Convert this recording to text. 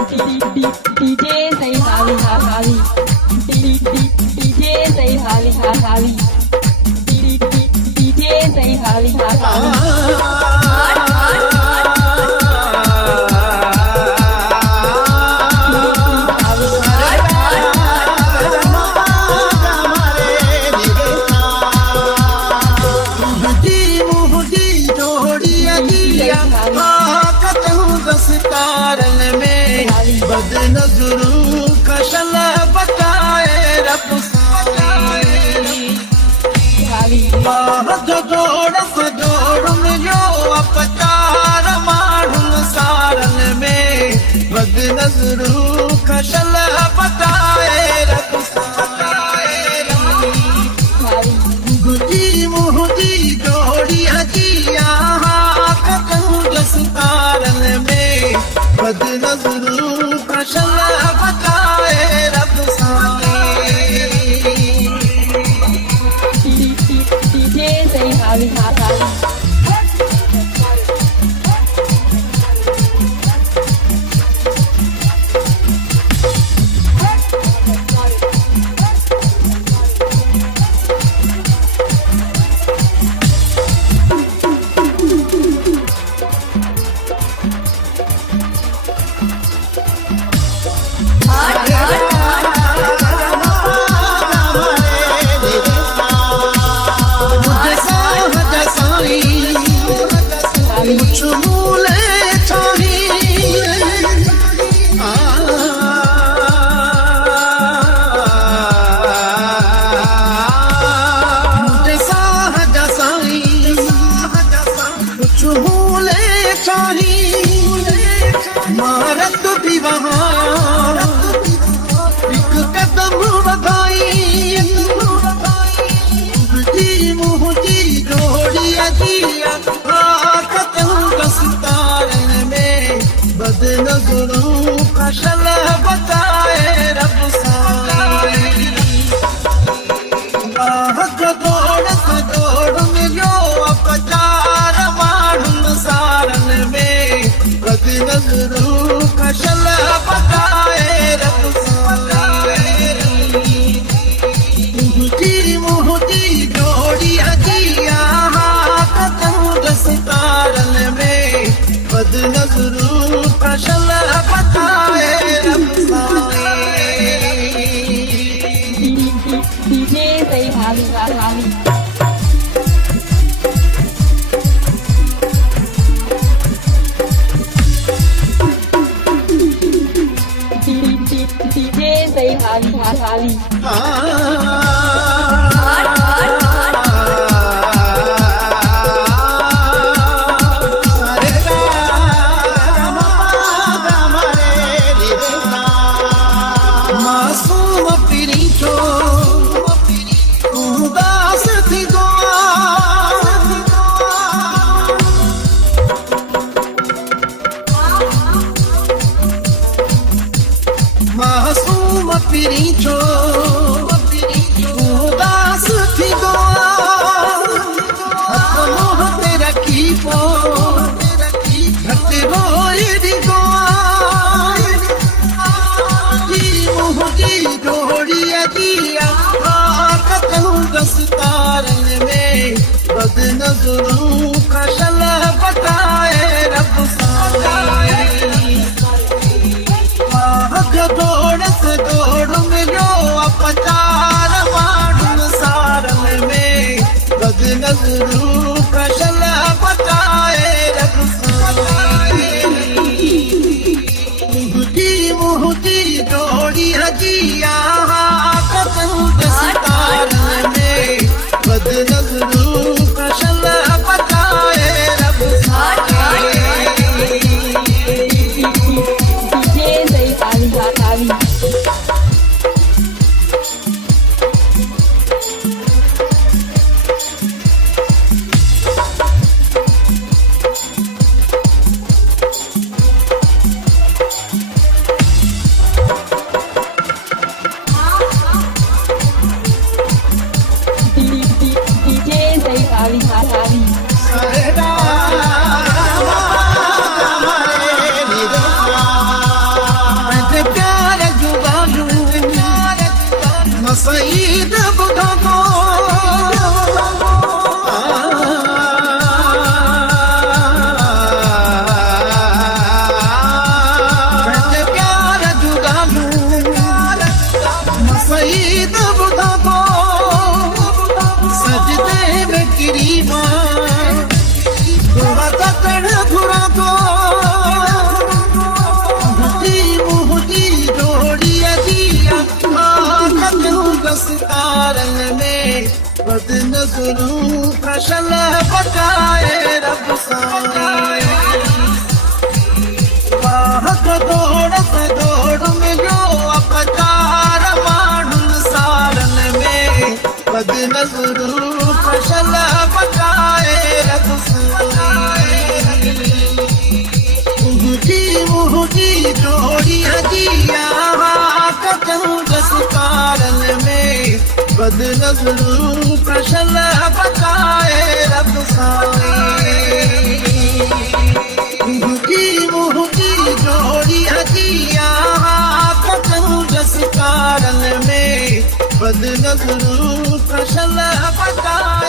DJ say Holly Holly. DJ say Holly Holly. DJ say Holly बद नजरों का शला बताए रब जोड़ से जोड़ में जो अपचार मारूं सारन में बद नजरों का शला बताए रब गुजी मुहदी जोड़ी हजिया कतहूँ दस्तारन में बद नजरों का शला बताए रब DJ say Holly Holly. मारत भी वहाँ एक कदम बढ़ाई मुहदी जोड़ी अजिया कतहूँ दस्तारन में बद नजरों का शला बताए रब दौड़ से दौड़ में जो अपचार मारूं सारन में बद नजरों का शला बताए रब मुहदी जोड़ी अजिया कतहूँ दस्तारन में बद नजरों का शला बताए रब DJ say Holly Holly. DJ say Holly Holly. मासूम पीरी चो उदास थी गोवा मासूम पीरी चो उदास थी गोवा मोह तेरा की पो घटे रोए दी गोवा मुहदी जोड़ी अजिया कतहूँ दस्तारन में बद नजरों का शला बताए रब दौड़ से दौड़ में जो अपचार मारूं सारन में बद नजरों का शला बताए रब मुहदी जोड़ी हजिया कतहूँ दस्तारन में बद नजरों का शला बताए रब DJ say Holly Holly. Saeed ॿुधो को प्यार जुगालू सईद ॿुधो को सजदे में किरी मां थोड़ा तकड़ घुरा को दस्तारन में बद नज़रूं फसल पकाए रब साईं बाहक दौड़ मिलो अपकार माण्हुनि सारन में बद नज़रूं फसल पकाए रब साईं मुहजी जोड़ी हजिया कचूं दस्तारन में बद नज़रूं फसल पकाए रब साईं मुहजी जोड़ी हजिया कचूं दस्तारन में बद नज़रूं फसल पकाए